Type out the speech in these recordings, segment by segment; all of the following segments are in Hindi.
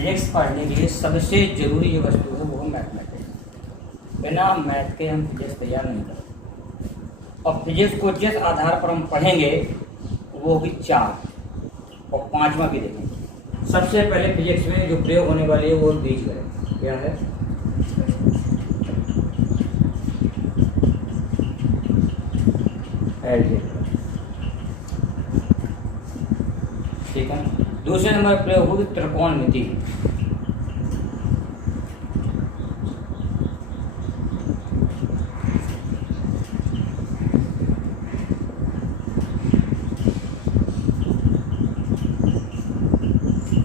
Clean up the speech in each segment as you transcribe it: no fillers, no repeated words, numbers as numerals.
फिजिक्स पढ़ने के लिए सबसे जरूरी जो वस्तु है वो मैथमेटिक्स। बिना मैथ के हम फिजिक्स तैयार नहीं करते। और फिजिक्स को जिस आधार पर हम पढ़ेंगे वो होगी 4 और 5वां भी देखेंगे। सबसे पहले फिजिक्स में जो प्रयोग होने वाली है वो बीजगणित। क्या है? अलजेब्रा। ठीक है। दूसरे नंबर पर प्रयोग होगी त्रिकोणमिति।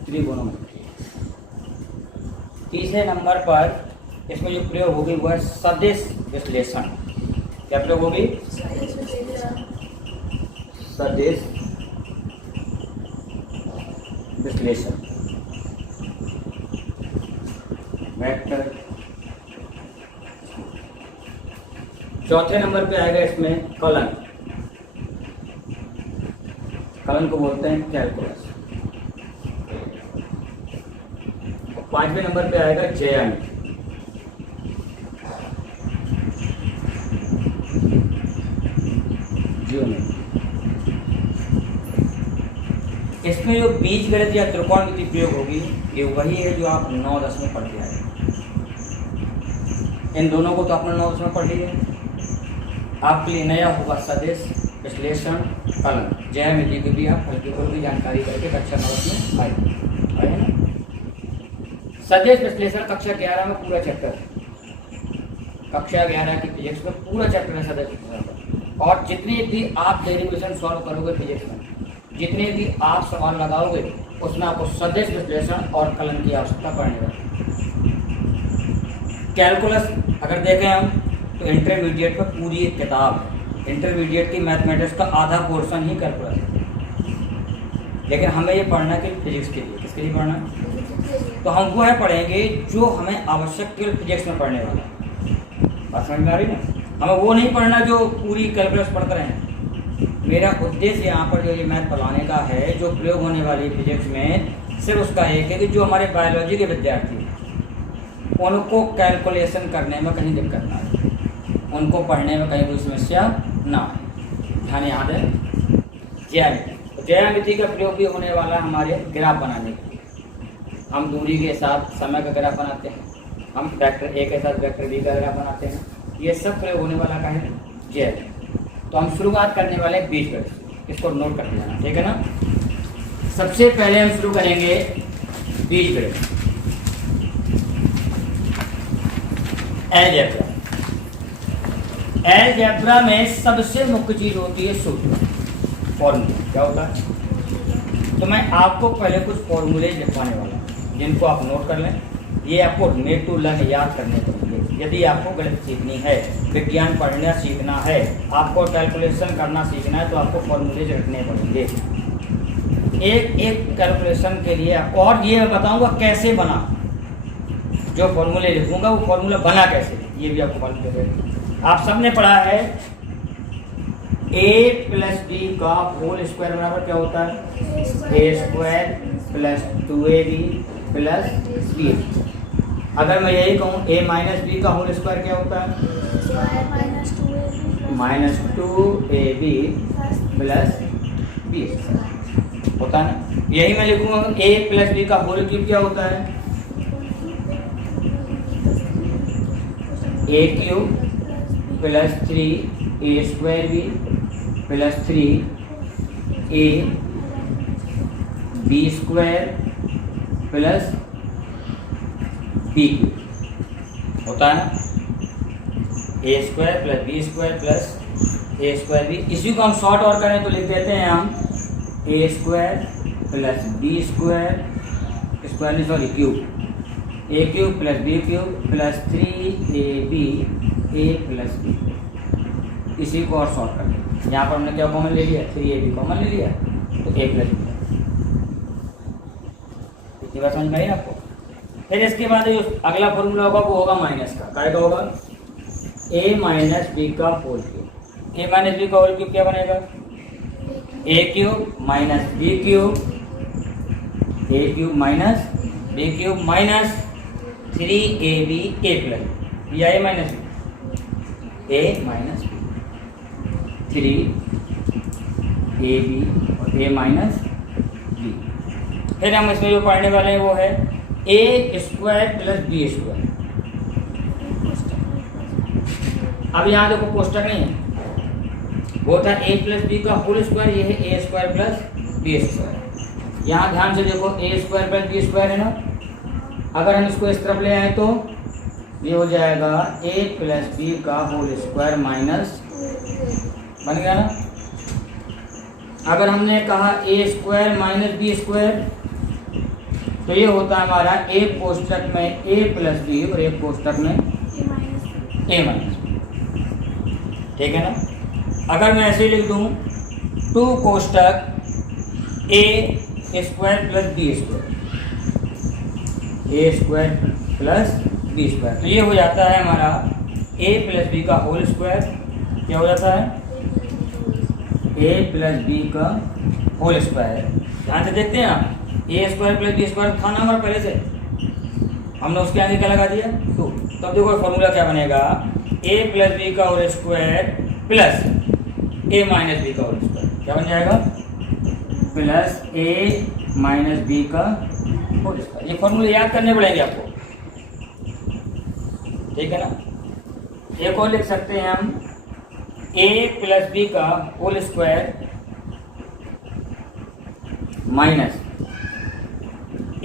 त्रिकोणमिति। तीसरे नंबर पर इसमें जो प्रयोग होगी वह सदिश विश्लेषण। क्या प्रयोग होगी? सदिश विश्लेषण। वेक्टर। चौथे नंबर पे आएगा इसमें कलन। कलन को बोलते हैं कैलकुलस। 5वें नंबर पे आएगा ज्यामिति। इसमें जो बीजगणित या त्रिकोणमिति प्रयोग होगी ये वही है जो आप 9-10 में पढ़ के आए। इन दोनों को तो आपने 9-10 में पढ़ लिया। आपके लिए नया होगा सदिश विश्लेषण कलन। ज्यामिति की भी आप हल्की फुल्की जानकारी करके कक्षा 9 में आए ना। सदिश विश्लेषण कक्षा 11 में पूरा चैप्टर। कक्षा 11 की फिजिक्स में पूरा चैप्टर है सदिश विश्लेषण। और जितनी भी आप डेरिवेशन सॉल्व करोगे फिजिक्स में, जितने भी आप सवाल लगाओगे उसमें आपको सदिश विश्लेषण और कलन की आवश्यकता पड़ेगा। कैलकुलस अगर देखें हम तो इंटरमीडिएट में पूरी एक किताब है। इंटरमीडिएट की मैथमेटिक्स का आधा पोर्शन ही कैलकुलस है। लेकिन हमें ये पढ़ना कि फिजिक्स के लिए। किसके लिए पढ़ना? तो हम वो है पढ़ेंगे जो हमें आवश्यक केवल फिजिक्स में पढ़ने वाला है। बात समझ में आ रही ना? हमें वो नहीं पढ़ना जो पूरी कैलकुलस पढ़ कर हैं। मेरा उद्देश्य यहाँ पर जो ये मैथ पढ़ाने का है, जो प्रयोग होने वाली फिजिक्स में, सिर्फ उसका एक है कि जो हमारे बायोलॉजी के विद्यार्थी हैं उनको कैलकुलेशन करने में कहीं दिक्कत ना आए, उनको पढ़ने में कहीं कोई समस्या ना आए। ध्यान यहाँ दें। ज्यामिति। ज्यामिति का प्रयोग भी होने वाला हमारे ग्राफ बनाने के लिए। हम दूरी के साथ समय का ग्राफ बनाते हैं, हम वेक्टर ए के साथ वेक्टर बी का ग्राफ बनाते हैं। ये सब प्रयोग होने वाला का है ज्यामिति। तो हम शुरुआत करने वाले हैं बीजगणित। इसको नोट करते जाना, ठीक है ना। सबसे पहले हम शुरू करेंगे बीजगणित। अलजेब्रा। अलजेब्रा में सबसे मुख्य चीज होती है सूत्र, फॉर्मूला। क्या होता है? तो मैं आपको पहले कुछ फॉर्मूले लिखवाने वाला हूं जिनको आप नोट कर लें। ये आपको मेक टू लर्न याद करने पड़ेंगे। यदि आपको गणित सीखनी है, विज्ञान पढ़ना सीखना है, आपको कैलकुलेशन करना सीखना है तो आपको फॉर्मूले रखने पड़ेंगे। एक एक कैलकुलेशन के लिए आपको, और ये मैं बताऊंगा कैसे बना। जो फॉर्मूले लिखूंगा वो फॉर्मूला बना कैसे, ये भी आपको मालूम करेगा। आप सबने पढ़ा है a + b का होल स्क्वायर बराबर क्या होता है? a² + 2ab + b। अगर मैं यही कहूँ a - b का होल स्क्वायर क्या होता है? -2ab + b होता है ना। यही मैं लिखूंगा a + b का होल क्यूब क्या होता है? a³ + 3a² + 3a b² + b³ होता है ना। a² + b² + a²b। इसी को हम शॉर्ट और करें तो लिख देते हैं हम a² + b² sorry cube, a³ + b³ + 3ab a + b। इसी को और शॉर्ट कर दें। यहाँ पर हमने क्या कॉमन ले लिया? 3ab कॉमन ले लिया तो a + b। इतनी बात समझ में आई आपको? फिर इसके बाद जो अगला फॉर्मूला होगा वो होगा माइनस का। क्या होगा? a - b का होल क्यूब। a - b का होल क्यूब क्या बनेगा? a³ - b³ a³ - B cube minus 3ab a plus B या A minus B, A minus B, 3ab और a माइनस बी। फिर हम इसमें जो पढ़ने वाले हैं वो है a square plus B square. अब यहाँ देखो कोष्टक नहीं है, वो था a प्लस बी का होल स्क्वायर, ये है a square plus B square. यहाँ ध्यान से देखो a square plus B square है ना, अगर हम इसको इस तरफ ले आए तो ये हो जाएगा a प्लस बी का होल स्क्वायर माइनस, बन गया ना। अगर हमने कहा a square minus B square तो ये होता है हमारा एक कोष्टक में a प्लस बी और एक कोष्टक में a माइनस बी, ठीक है ना। अगर मैं ऐसे लिख दूँ 2 कोष्टक a square plus B square, a square plus B square, तो ये हो जाता है हमारा a प्लस बी का होल स्क्वायर। क्या हो जाता है? a प्लस बी का होल स्क्वायर। ध्यान से देखते हैं आप, a square plus B square था ना हमारा पहले से, हमने उसके आगे क्या लगा दिया 2। तब देखो फॉर्मूला क्या बनेगा, a प्लस बी का whole square plus a minus B का होल स्क्वायर। क्या बन जाएगा? प्लस a माइनस बी का होल स्क्वायर। ये फॉर्मूले याद करने पड़ेंगे आपको, ठीक है ना। एक और लिख सकते हैं हम a प्लस बी का whole square minus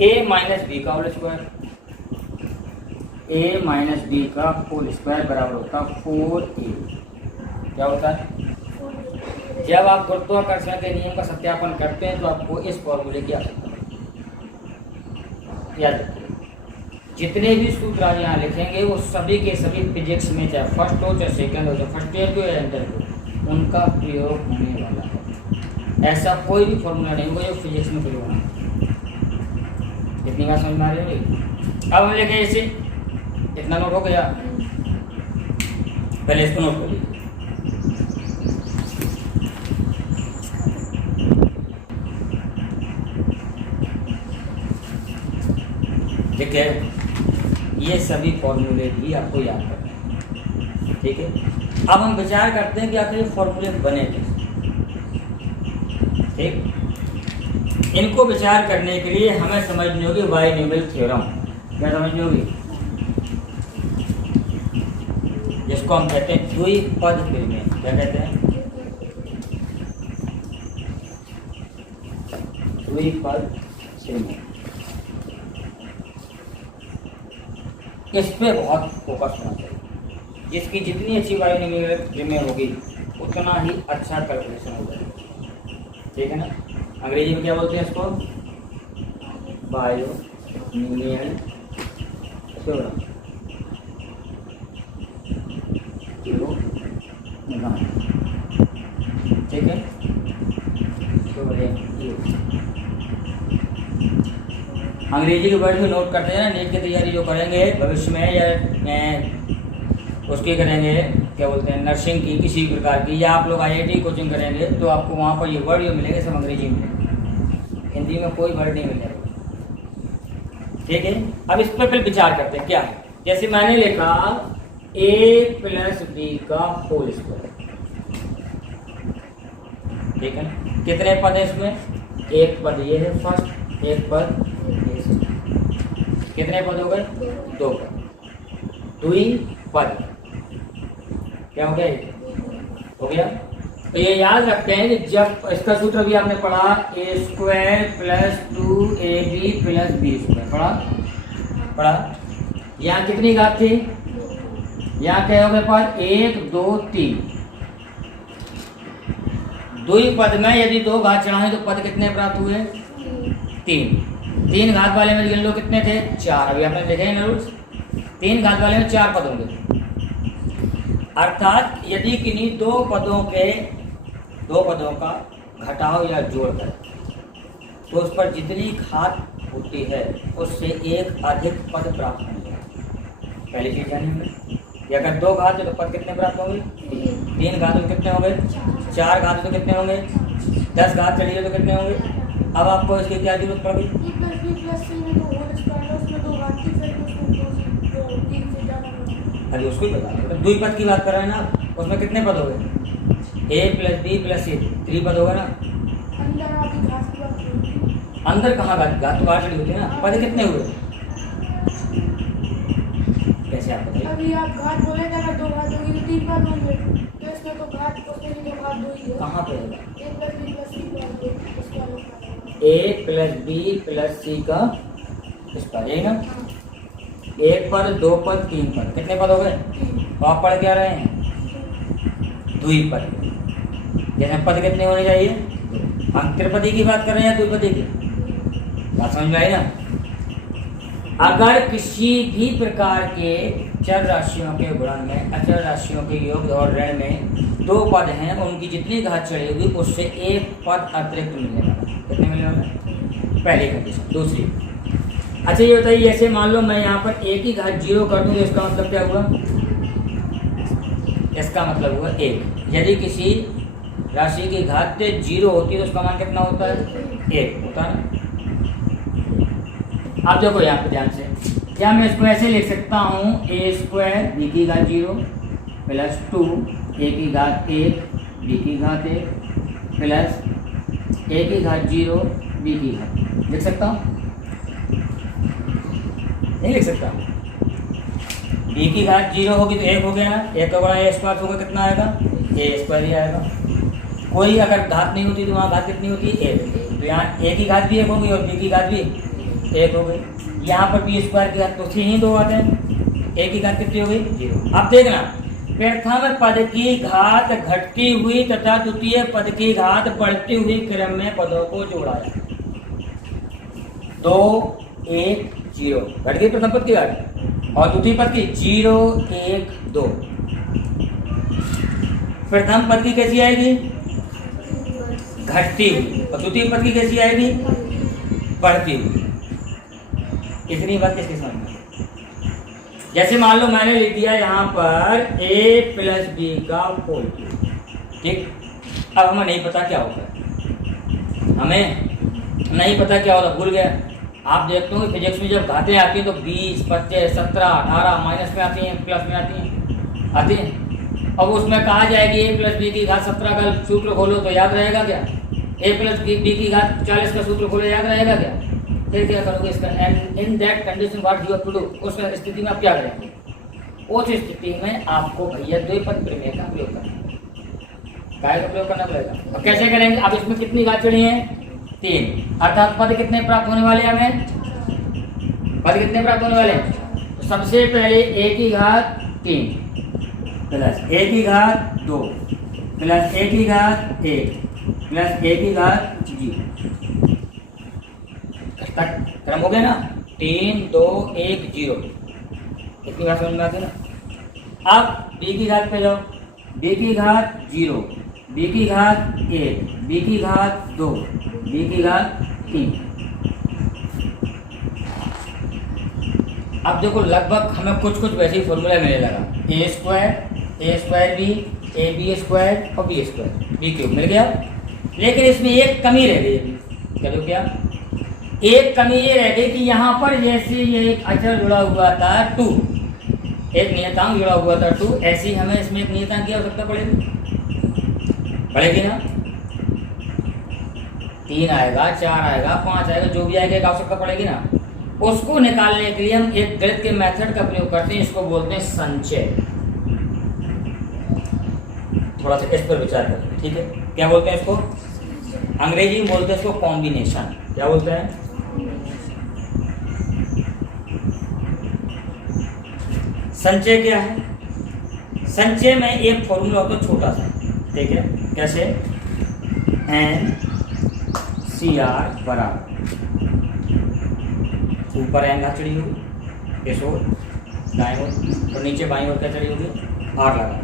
a minus B का whole square, a minus B का होल स्क्वायर बराबर होता है 4a। क्या होता है? जब आप गुरुत्वाकर्षण के नियम का सत्यापन करते हैं तो आपको इस फॉर्मूले की आवश्यकता है। याद रखिए, जितने भी सूत्र आज यहाँ लिखेंगे वो सभी के सभी फिजिक्स में, चाहे फर्स्ट हो चाहे सेकंड हो, चाहे फर्स्ट ईयर हो या इंटर हो, उनका प्रयोग होने वाला है। ऐसा कोई भी फॉर्मूला नहीं होगा जो फिजिक्स में प्रयोग होना है। इतनी बात समझ में आ रही होगी। अब हम लिखे इसे, इतना नोट हो गया, पहले इसको नोट कर लीजिए। ठीक है, ये सभी फॉर्मूले भी आपको याद करने हैं, ठीक है। अब हम विचार करते हैं कि आखिर ये फॉर्मूले बने कैसे, ठीक। इनको विचार करने के लिए हमें समझनी होगी बाइनोमियल थ्योरम। क्या समझनी होगी? जिसको हम कहते हैं द्विपद प्रमेय। क्या कहते हैं? द्विपद प्रमेय। इस पे बहुत फोकस होना चाहिए। जिसकी जितनी अच्छी बाइनोमियल प्रमेय होगी उतना ही अच्छा कैलकुलेशन हो जाएगा, ठीक है ना। अंग्रेजी में क्या बोलते हैं इसको? Binomial theorem. ठीक है, अंग्रेजी के वर्ड भी नोट करते हैं ना। नीट की तैयारी जो करेंगे भविष्य में या उसकी करेंगे, क्या बोलते हैं, नर्सिंग की किसी प्रकार की, या आप लोग IIT कोचिंग करेंगे तो आपको वहाँ पर ये वर्ड जो मिलेंगे सब अंग्रेजी में मिलेंगे, हिंदी में कोई वर्ड नहीं मिलेगा, ठीक है। अब इस पर फिर विचार करते हैं क्या है। जैसे मैंने लिखा a प्लस बी का होल स्क्वायर, ठीक है ना। कितने पद है इसमें? एक पद ये है फर्स्ट, एक पद ये। कितने पद हो गए? 2 पद, द्विपद। क्या हो गया? हो गया। तो ये याद रखते हैं कि जब इसका सूत्र भी आपने पढ़ा, a square plus 2ab plus B square, पढ़ा। यहाँ कितनी घात थी? यहाँ क्या हो गए पद? 1 2 3। द्विपद में यदि 2 घात चढ़ाएं तो पद कितने प्राप्त हुए? 3 घात वाले में गिन लो कितने थे? 4। अभी आपने देखे हैं ना रूल्स, 3 घात वाले में 4 पद होंगे। अर्थात यदि किन्हीं 2 पदों का घटाव या जोड़ करें तो उस पर जितनी घात होती है उससे एक अधिक पद प्राप्त होंगे। पहली चीज जानी हमने, अगर 2 घात है तो पद कितने प्राप्त होंगे? 3 घात तो कितने होंगे? 4 घात तो कितने होंगे? 10 घात चलिए तो कितने होंगे? अब आपको इसकी क्या जरूरत पड़ गई? e प्लस बी प्लस सी में 2 होल स्क्वायर है, उसमें 2 घात की फिर उसमें 3 से ज़्यादा होगा। अरे उसको ही बता रहे हैं, द्विपद की बात कर रहे हैं ना आप। उसमें कितने पद हो गए? ए प्लस बी प्लस सी, त्रिपद होगा ना। अंदर आधी घात की बात होगी। अंदर कहाँ घात तो बाहर चली होती है ना। पद कितने हुए? कैसे आप बताइए? अभी आप घात बोले थे, अगर 2 घात होगी तो 3 पद होंगे, तो इसमें तो घात उसमें भी तो घात 2 ही है। कहाँ पे होगा? ए प्लस बी प्लस सी उसका ए प्लस बी प्लस सी का स्क्वायर, यही ना। एक पद, दो पद, तीन पद, कितने पद हो गए? तो आप पढ़ क्या रहे हैं? द्विपद। जैसे पद कितने होने चाहिए? हम त्रिपदी की बात कर रहे हैं या द्विपदी की? बात समझ में आई ना। अगर किसी भी प्रकार के चर राशियों के गुणन में, अचर राशियों के योग और ऋण में 2 पद हैं, उनकी जितनी घात चढ़ेगी उससे 1 पद अतिरिक्त मिलेगा। कितने मिलेगा? पहली कंडीशन। दूसरी, अच्छा ये बताइए, जैसे मान लो मैं यहाँ पर एक ही घात 0 कर दूँ, इसका मतलब क्या हुआ? इसका मतलब हुआ 1। यदि किसी राशि की घात 0 होती है तो उसका मान कितना होता है? 1 होता है ना। आप देखो यहाँ पे ध्यान से, क्या मैं इसको ऐसे लिख सकता हूँ? ए स्क्वायर बी की घात 0 प्लस 2 ए की घात 1 बी की घात 1 प्लस ए की घात 0 बी की घात। लिख सकता हूँ? नहीं लिख सकता। बी की घात 0 होगी तो 1 हो गया ना। 1 का बड़ा ए स्क्वायर होगा, कितना आएगा? ए स्क्वायर ही आएगा। कोई अगर घात नहीं होती तो वहाँ घात कितनी होती है? 1। तो यहाँ ए की घात भी 1 होगी और बी की घात भी 1 हो गई। यहाँ पर बी स्क्वायर की घात तो थी ही 2 आते हैं। ए की घात कितनी हो गई? 0। अब देखना, प्रथम पद की घात घटती हुई तथा द्वितीय पद की घात बढ़ती हुई क्रम में पदों को जोड़ाया। 2 1 0 घट गई प्रथम पद की घात, और द्वितीय पद की 0 1 2। प्रथम पद की कैसी आएगी? घटती हुई, और द्वितीय पद की कैसी आएगी? बढ़ती हुई। इतनी बात किसकी समझ में? जैसे मान लो मैंने लिख दिया यहाँ पर a प्लस बी का होल क्यूब, ठीक। अब हमें नहीं पता क्या होता है, हमें नहीं पता क्या होता, भूल गया। आप देखते हो फिजिक्स में जब घातें आती हैं तो 20 25 17 18 माइनस में आती हैं, प्लस में आती हैं। अब उसमें कहा जाएगी a प्लस बी की घात 17 का सूत्र खोलो तो याद रहेगा क्या? a प्लस बी की घात 40 का सूत्र खोलो, याद रहेगा क्या? फिर क्या करोगे इसका? And in that condition what you have to do, उस स्थिति में आप क्या करेंगे? उस स्थिति में आपको भैया द्विपद प्रमेय का प्रयोग करना पड़ेगा। काय का प्रयोग करना पड़ेगा। और कैसे करेंगे? अब इसमें कितनी घात चढ़ी है? 3, अर्थात पद कितने प्राप्त होने वाले हैं हमें? पद कितने प्राप्त होने वाले हैं? तो सबसे पहले a की घात 3 प्लस a की घात 2 प्लस a की घात 1 प्लस a की घात 0 तक क्रम हो गया ना। 3 2 1 0। इतनी बात समझ में आती है ना। अब b की घात पे जाओ। b की घात 0, b की घात 1, b की घात 2, b की घात 3। अब देखो लगभग हमें कुछ वैसे ही फॉर्मूला मिलने लगा। A square B, A B square और बी स्क्वायर बी क्यूब मिल गया। लेकिन इसमें एक कमी रह गई। चलो क्या? एक कमी ये रह गई कि यहाँ पर जैसे ये एक अचर जुड़ा हुआ था 2, एक नियतांक जुड़ा हुआ था 2, ऐसे ही हमें इसमें एक नियतांक की आवश्यकता पड़ेगी ना। 3 आएगा, 4 आएगा, 5 आएगा, जो भी आएगा एक आवश्यकता पड़ेगी ना। उसको निकालने के लिए हम एक गणित के मेथड का प्रयोग करते हैं, इसको बोलते हैं संचय। थोड़ा सा इस पर विचार करें, ठीक है? क्या बोलते हैं इसको? अंग्रेजी में बोलते हैं इसको कॉम्बिनेशन। क्या बोलते हैं? संचय क्या है? संचय में एक फॉर्मूला होता है छोटा सा, ठीक है? कैसे? NCR बराबर ऊपर एन घात चढ़ी होगी, इस ओर दाएं ओर, और नीचे बाईं ओर क्या चढ़ी होगी? आर लगा।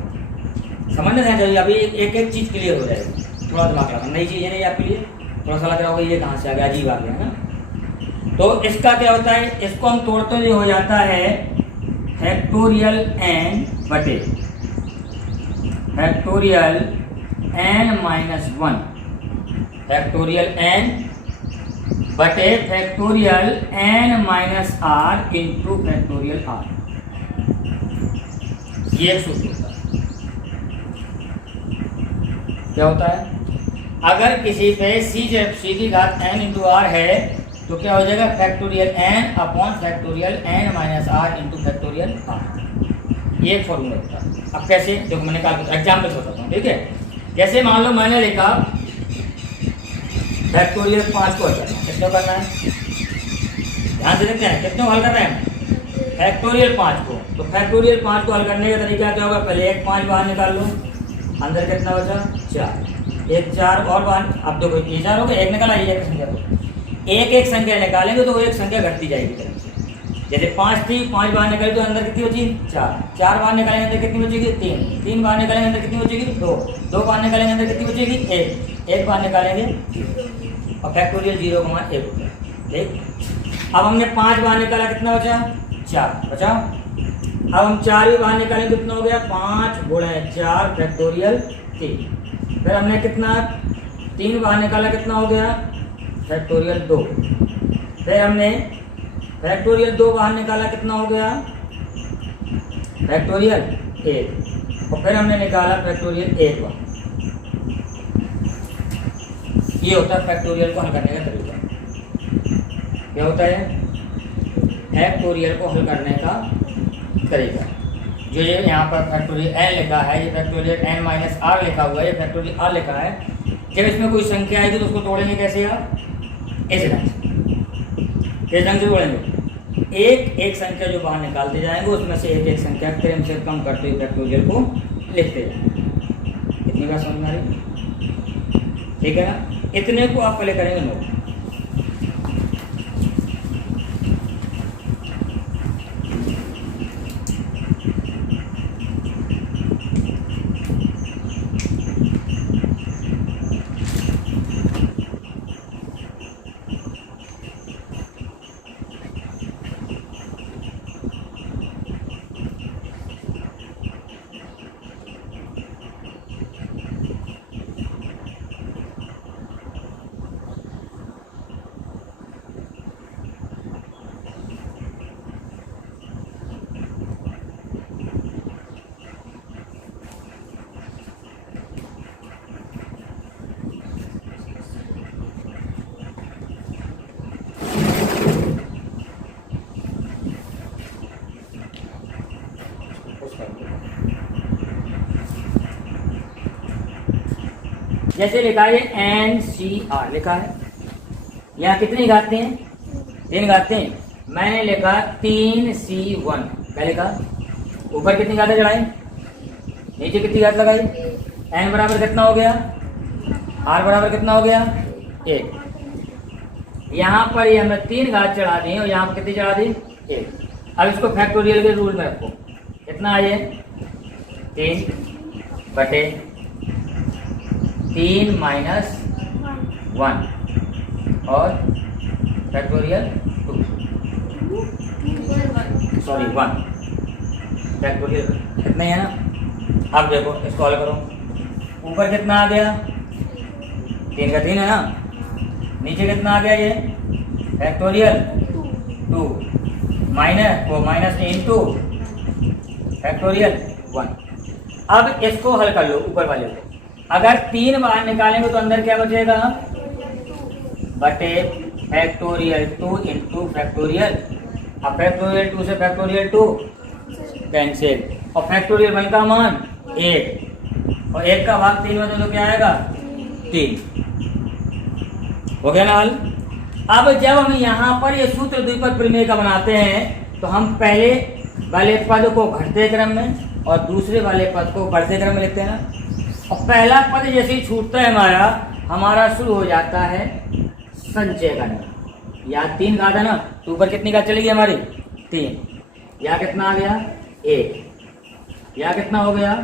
समझना चाहिए। अभी एक चीज क्लियर हो जाएगी। थोड़ा दिमाग लगा, नई चीजें नहीं आपके लिए, थोड़ा सा लग रहा होगा ये कहाँ से आ गया, अजीब आ गया ना। तो इसका क्या होता है? इसको हम तोड़ते हुए हो जाता है फैक्टोरियल n बटे फैक्टोरियल n-1 फैक्टोरियल n बटे factorial n minus R into factorial R, ये एक सूत्र होता है। क्या होता है? अगर किसी पे सी की घात n इंटू आर है तो क्या हो जाएगा? Factorial n upon factorial n minus R into factorial R, ये एक फॉर्मूला होता है। अब कैसे? देखो मैंने कहा एग्जाम्पल बताता हूँ, ठीक है। जैसे मान लो मैंने लिखा फैक्टोरियल 5 को हल करना है, कितना करना है? ध्यान से देखते हैं कितने हल कर रहे हैं? फैक्टोरियल 5 को। तो फैक्टोरियल 5 को हल करने का तरीका क्या होगा? पहले एक 5 बाहर निकाल लो, अंदर कितना बचा? 4, एक 4 और बाहर, अब देखो ये 4 हो गया, एक निकाला, ये एक संख्या हो, एक संख्या निकालेंगे तो वो एक संख्या घटती जाएगी तरफ से। जैसे 5 थी, 5 बाहर निकाली तो अंदर कितनी बची? 4 बाहर निकालेंगे अंदर कितनी बचेगी? 3 बाहर निकालेंगे अंदर कितनी बचेगी? 2 बाहर निकालेंगे अंदर कितनी बचेगी? 1 बाहर निकालेंगे, और फैक्टोरियल 0 का मान 1 हो गया, ठीक। अब हमने 5 बाहर निकाला, कितना बचा? 4 बचा। अब हम 4 भी बाहर निकालेंगे, कितना हो गया? 5 गुणा 4 फैक्टोरियल 3। फिर हमने कितना 3 बाहर निकाला, कितना हो गया? फैक्टोरियल 2। फिर हमने फैक्टोरियल 2 बाहर निकाला, कितना हो गया? फैक्टोरियल 1। और फिर हमने निकाला फैक्टोरियल 1 बाहर। ये होता है फैक्टोरियल को हल करने का तरीका। क्या होता है? फैक्टोरियल को हल करने का तरीका। जो ये यहाँ पर फैक्टोरियल n लिखा है, ये फैक्टोरियल n माइनस आर लिखा हुआ है, ये फैक्टोरियल r लिखा है। जब इसमें कोई संख्या आएगी तो उसको तोड़ेंगे कैसे आप? इस ढंग से। किस ढंग से तोड़ेंगे? एक संख्या जो बाहर निकालते जाएंगे उसमें से एक संख्या क्रम से कम करते हुए फैक्टोरियल को लिखते जाएंगे। इतनी बात समझ में आ रही? ठीक है ना? इतने को आप पहले करेंगे नोट। जैसे लिखा है NCR लिखा है, यहाँ कितनी घातें हैं? 3 घातें। मैंने लिखा 3C1, क्या लिखा? ऊपर कितनी घातें चढ़ाई, नीचे कितनी घात लगाई? n बराबर कितना हो गया? r बराबर कितना हो गया? 1। यहाँ पर ये हमने 3 घात चढ़ा दी और यहाँ पर कितनी चढ़ा दी? 1। अब इसको फैक्टोरियल के रूल में रखो, कितना आ ये? 3 बटे 3 माइनस 1 और फैक्टोरियल 2, सॉरी 1 फैक्टोरियल, कितने है ना? अब देखो इसको हल करो, ऊपर कितना आ गया? 3 का 3 है ना, नीचे कितना आ गया? ये फैक्टोरियल 2 माइनस इंटू फैक्टोरियल 1। अब इसको हल कर लो ऊपर वाले को। अगर 3 बाहर निकालेंगे तो अंदर क्या बचेगा? बटे फैक्टोरियल 2 इंटू फैक्टोरियल, अब फैक्टोरियल 2 से फैक्टोरियल 2 कैंसिल, और फैक्टोरियल 1 का मान 1 और 1 का भाग 3 में तो क्या आएगा? 3। हो गया ना हल? अब जब हम यहाँ पर ये सूत्र द्विपद प्रमेय का बनाते हैं तो हम पहले वाले पद को घटते क्रम में और दूसरे वाले पद को बढ़ते क्रम में लिखते हैं ना। और पहला पद जैसे ही छूटता है हमारा शुरू हो जाता है संचय करना। यहाँ 3 घात है ना, तो ऊपर कितनी घात चलेगी हमारी? 3। यहाँ कितना आ गया? 1। यहाँ कितना हो गया?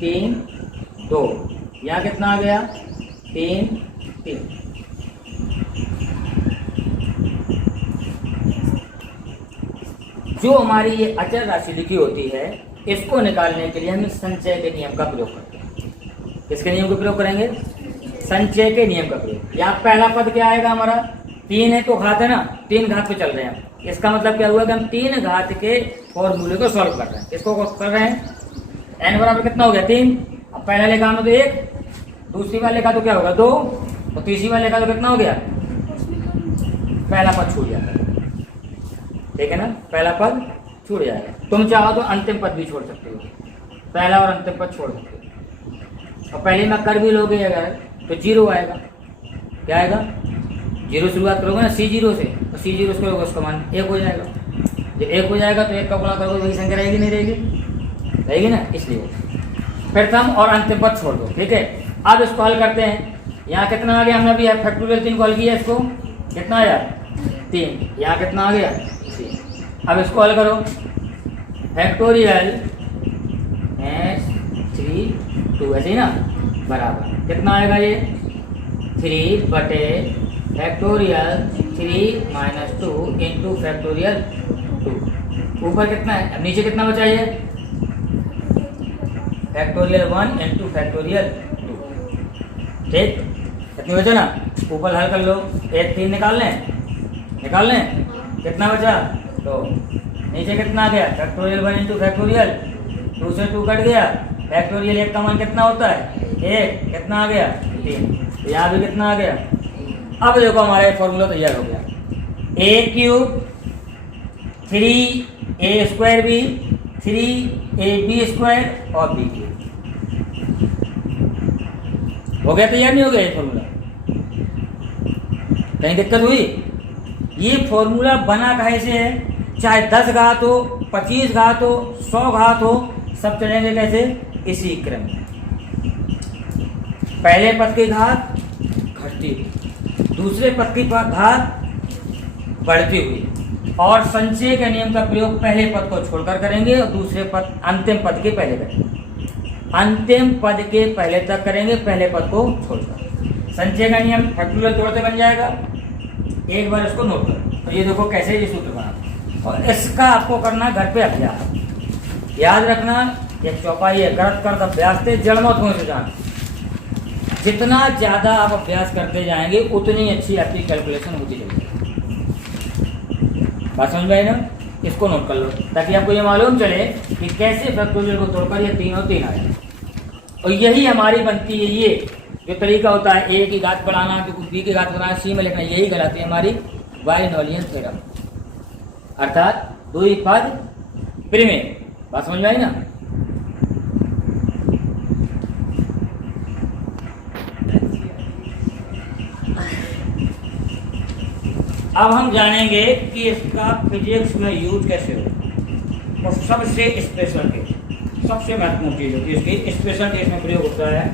3 2। यहाँ कितना आ गया? 3 3। जो हमारी ये अचर राशि लिखी होती है, इसको निकालने के लिए हम संचय के नियम का प्रयोग करते हैं। किसके नियम का प्रयोग करेंगे? संचय के नियम का प्रयोग। यहाँ पहला पद क्या आएगा हमारा? 3 है तो घात है ना, 3 घात पे चल रहे हैं। इसका मतलब क्या हुआ कि हम 3 घात के फॉर्मूले को सॉल्व कर रहे हैं। इसको कर रहे हैं n बराबर कितना हो गया 3। अब पहला लिखा हमने तो 1, दूसरी बार लिखा तो क्या होगा 2, और तीसरी बार लिखा तो कितना हो गया, पहला पद छूट जाएगा। ठीक है ना, पहला पद छूट जाएगा। तुम चाहो तो अंतिम पद भी छोड़ सकते हो, पहला और अंतिम पद छोड़ सकते हो। और पहले में कर भी लोगे अगर तो 0 आएगा। क्या आएगा, 0 शुरुआत करोगे ना C0 से, तो C0 से करोगे उसका मान 1 हो जाएगा। जब 1 हो जाएगा तो 1 का गुणा करोगे वही संख्या रहेगी, नहीं रहेगी, रहेगी ना। इसलिए प्रथम और अंतिम पद छोड़ दो। ठीक है, अब इसको हल करते हैं। यहाँ कितना आ गया, हमने अभी फैक्टोरियल 3 को हल किया, इसको कितना आया 3, यहाँ कितना आ गया 3। अब इसको हल करो, फैक्टोरियल 3 2 ऐसे ही ना, बराबर कितना आएगा ये 3 बटे फैक्टोरियल 3 माइनस 2 इंटू फैक्टोरियल 2। ऊपर कितना है, अब नीचे कितना बचा ये फैक्टोरियल 1 इंटू फैक्टोरियल 2। ठीक, कितनी बचा ना, ऊपर हल कर लो, 1 3 निकाल लें, कितना बचा 2, नीचे कितना आ गया फैक्टोरियल 1 इंटू फैक्टोरियल 2 से 2 कट गया, फैक्टोरियल 1 का मान कितना होता है 1, कितना आ गया 3, यहाँ भी कितना आ गया। अब देखो हमारा फॉर्मूला तैयार हो गया, a cube 3a square b 3ab square और b क्यूब। हो गया तैयार, नहीं हो गया ये फॉर्मूला, कहीं दिक्कत हुई। ये फॉर्मूला बना कहे से है, चाहे 10 घात हो, 25 घात हो, 100 घात हो, सब चलेंगे कैसे, इसी क्रम में। पहले पद की घात घटती हुई, दूसरे पद की घात बढ़ती हुई, और संचय के नियम का प्रयोग पहले पद को छोड़कर करेंगे और दूसरे पद अंतिम पद के पहले करेंगे। अंतिम पद के पहले तक करेंगे, पहले पद को छोड़कर। संचय का नियम फैक्टोरियल तोड़ते बन जाएगा। एक बार इसको नोट करो, तो ये देखो कैसे ये सूत्र बना, और इसका आपको करना घर पे अभ्यास। याद रखना, ये चौपाई है, गलत कर अभ्यास थे जड़ मत हो से जान। जितना ज़्यादा आप अभ्यास करते जाएंगे उतनी अच्छी आपकी कैलकुलेशन होती जाएगी। बात समझ में आई ना, इसको नोट कर लो ताकि आपको ये मालूम चले कि कैसे फैक्टोरियल को तोड़कर ये 3 और 3 आए। और यही हमारी बनती है, ये जो तरीका होता है a की घात बढ़ाना, b की घात बढ़ाना, c में लिखना, यही कहलाती है हमारी बाइनोमियल थ्योरम, अर्थात द्विपद प्रमेय। बात समझ में आई ना। अब हम जानेंगे कि इसका फिजिक्स में यूज कैसे हो। और सबसे स्पेशल केस, सबसे महत्वपूर्ण चीज होती है इसकी, स्पेशल केस में प्रयोग होता है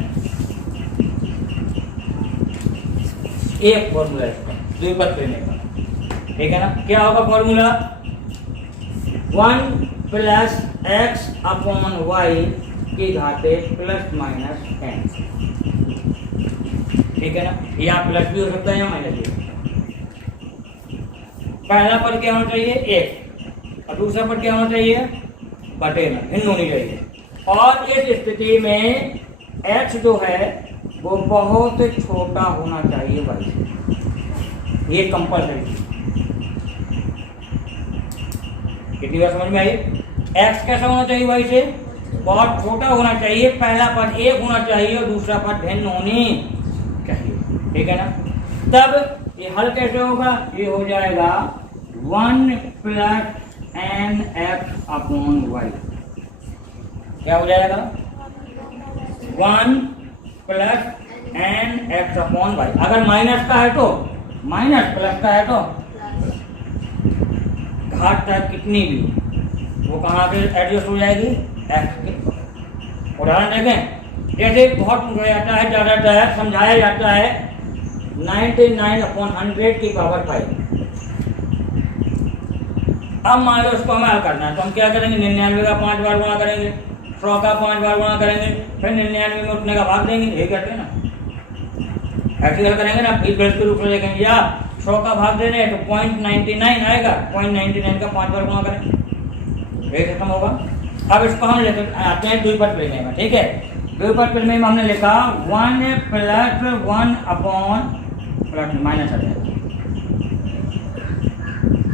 एक फॉर्मूला इसका द्विपद प्रमेय का। ठीक है ना, क्या होगा formula, 1 plus X upon Y की घाते प्लस माइनस n। ठीक है ना, यहाँ प्लस भी हो सकता है या माइनस भी। पहला पद क्या होना चाहिए 1, और दूसरा पद क्या होना चाहिए बटे में, भिन्न होनी चाहिए। और इस स्थिति में x जो है वो बहुत छोटा होना चाहिए y से, ये कंपलसरी। कितनी बार समझ में आई, x कैसा होना चाहिए y से, बहुत छोटा होना चाहिए। पहला पद 1 होना चाहिए और दूसरा पद भिन्न होनी चाहिए। ठीक है ना, तब ये हल कैसे होगा, ये हो जाएगा 1 plus N X upon Y. क्या हो जाएगा 1 plus N X upon Y. अगर माइनस का है तो माइनस, प्लस का है तो घात तक कितनी भी वो कहाँ पे एडजस्ट हो जाएगी एक्स के। उदाहरण देखें, जैसे बहुत पूछा जाता है, ज़्यादातर समझाया जाता है 99/100 की पावर 5। अब मान लो उसको हमें हल करना है, तो हम क्या करेंगे, 99 का 5 बार गुणा करेंगे, 100 का 5 बार गुणा करेंगे, फिर 99 में उतने का भाग देंगे। यही करते हैं ना, ऐसे हल करेंगे ना, फिर के रूप में देखेंगे, या 100 का भाग दे रहे हैं तो 0.99 आएगा, 0.99 का 5 बार गुणा करें, यही खत्म होगा। अब इसको हम लेते आते हैं द्विपद प्रमेय में। ठीक है, द्विपद प्रमेय में हमने लिखा 1 प्लस 1 अपॉन प्लस माइनस आ जाएगा,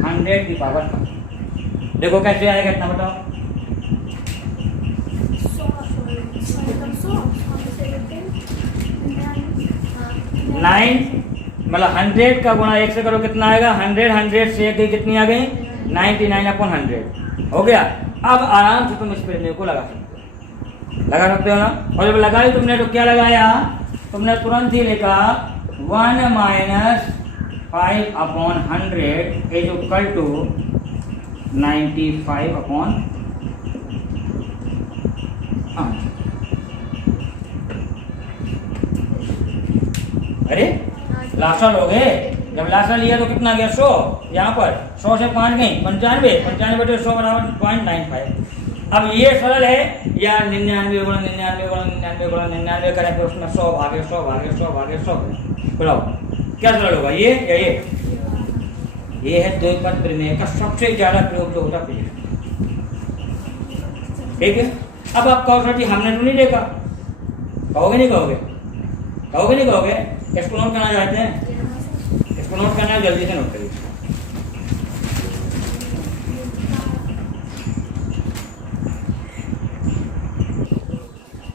100 की पावर 5। देखो कैसे आएगा, इतना बताओ। 9 मतलब 100 का गुणा 1 से करो, कितना आएगा? 100 से 1 कितनी आ गई? 99/100 हो गया। अब आराम से तुम इस प्रमेय को लगा सकते हो, लगा सकते हो ना। और जब लगाई तुमने तो क्या लगाया? तुमने तुरंत ही लिखा 1 - 5/100 इज इक्वल टू 95/100। अरे लाशा लोगे, जब लाशा लिया तो कितना गया? 100। यहाँ पर 100 से 5 गई 95, 95/100 बराबर 0.95। अब ये सरल है या 99 गुणा 99 गुणा 99 गुणा 99 करें, फिर उसमें 100 भागे 100 भागे 100 भागे 100 बताओ क्या सरल होगा, ये या ये? ये है द्विपद प्रमेय का सबसे ज्यादा प्रयोग जो होता है। ठीक है, अब आप कहो सर जी हमने तो नहीं देखा, कहोगे नहीं कहोगे? कहोगे नहीं कहोगे? इसको नोट करना चाहते हैं? इसको नोट करना है, जल्दी से नोट करिए।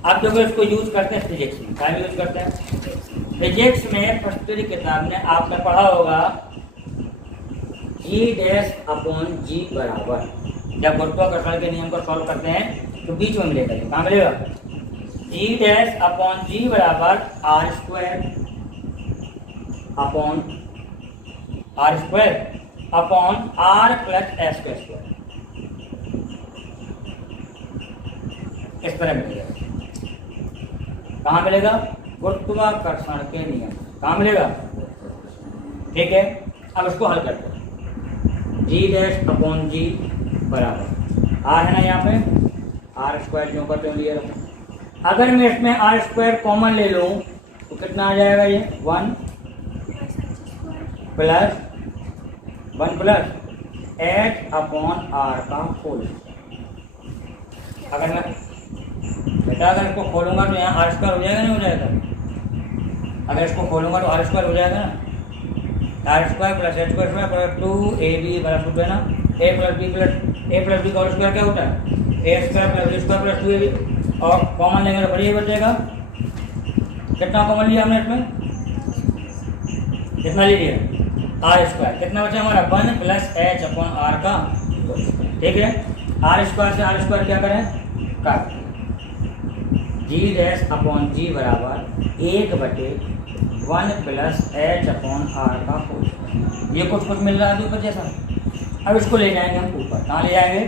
आप देखो इसको यूज करते हैं फिजिक्स में, क्या यूज करते हैं? फिजिक्स में प्रस्तुति किताब में आपने पढ़ा होगा E'/G बराबर, जब गुरुत्वाकर्षण के नियम को सॉल्व करते हैं तो बीच में मिलेगा, कहाँ मिलेगा? E'/G बराबर r² upon r plus s²। इस तरह मिलेगा। कहाँ मिलेगा? गुरुत्वाकर्षण के नियम, कहाँ मिलेगा? ठीक है, अब इसको हल करते हैं। G'/G बराबर r है ना, यहाँ पे r² जो करते हैं लिए रखो। अगर मैं इसमें r² कॉमन ले लूँ तो कितना आ जाएगा? ये 1 प्लस h/r का होल। अगर मैं बेटा अगर इसको खोलूंगा तो यहाँ r² हो जाएगा, नहीं हो जाएगा? अगर इसको खोलूंगा तो r² हो जाएगा ना, r² plus h² plus 2ab बराबर है ना, a प्लस b का होल स्क्वायर क्या होता है? a² plus b² plus 2ab, और कॉमन लेंगे तो बढ़िया बच जाएगा। कितना कॉमन लिया हमने इसमें? कितना ले लिया? r²। कितना बचा हमारा? 1 प्लस h/r का। ठीक है, r² से r² क्या करें? काट। G'/G बराबर 1/1 प्लस h/r का होल। ये कुछ मिल रहा है ऊपर जैसा। अब इसको ले जाएंगे हम ऊपर, कहाँ ले जाएंगे?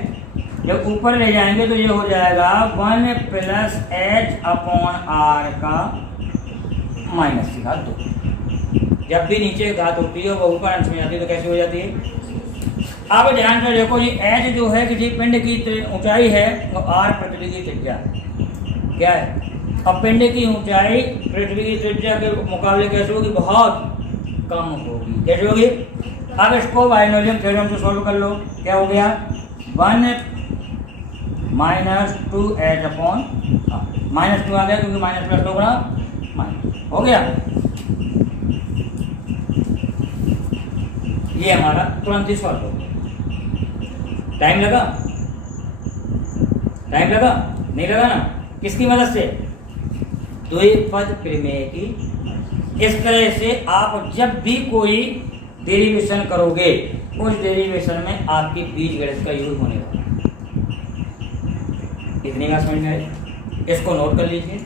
जब ऊपर ले जाएंगे तो ये हो जाएगा 1 प्लस h/r का माइनस की घात 2। जब भी नीचे घात होती है वो ऊपर अंश में जाती है तो कैसे हो जाती है? अब ध्यान से देखो, ये h जो है किसी पिंड की ऊंचाई है तो r पृथ्वी की त्रिज्या है। क्या है? अब पिंड की ऊंचाई पृथ्वी की त्रिज्या के मुकाबले कैसे होगी? बहुत कम होगी। कैसे होगी? अब इसको बायनोमियल थ्योरम से सॉल्व कर लो। क्या हो गया? 1 माइनस 2h/r माइनस 2 आ गया क्योंकि माइनस प्लस 2 गुणा माइनस हो गया। ये हमारा तुरंत ही सॉल्व हो गया। टाइम लगा? टाइम लगा? नहीं लगा ना? किसकी मदद से? द्विपद प्रमेय की। इस तरह से आप जब भी कोई डेरिवेशन करोगे उस डेरिवेशन में आपकी बीजगणित का यूज होने वाला है। इतनी बात समझ में आई? इसको नोट कर लीजिए।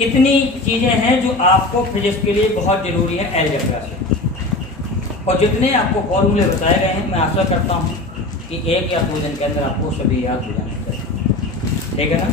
इतनी चीजें हैं जो आपको फिजिक्स के लिए बहुत जरूरी है अलजेब्रा से, और जितने आपको फॉर्मूले बताए गए हैं मैं आशा करता हूँ कि 1 या 2 दिन के अंदर आपको सभी याद हो जाने चाहिए। ठीक है ना?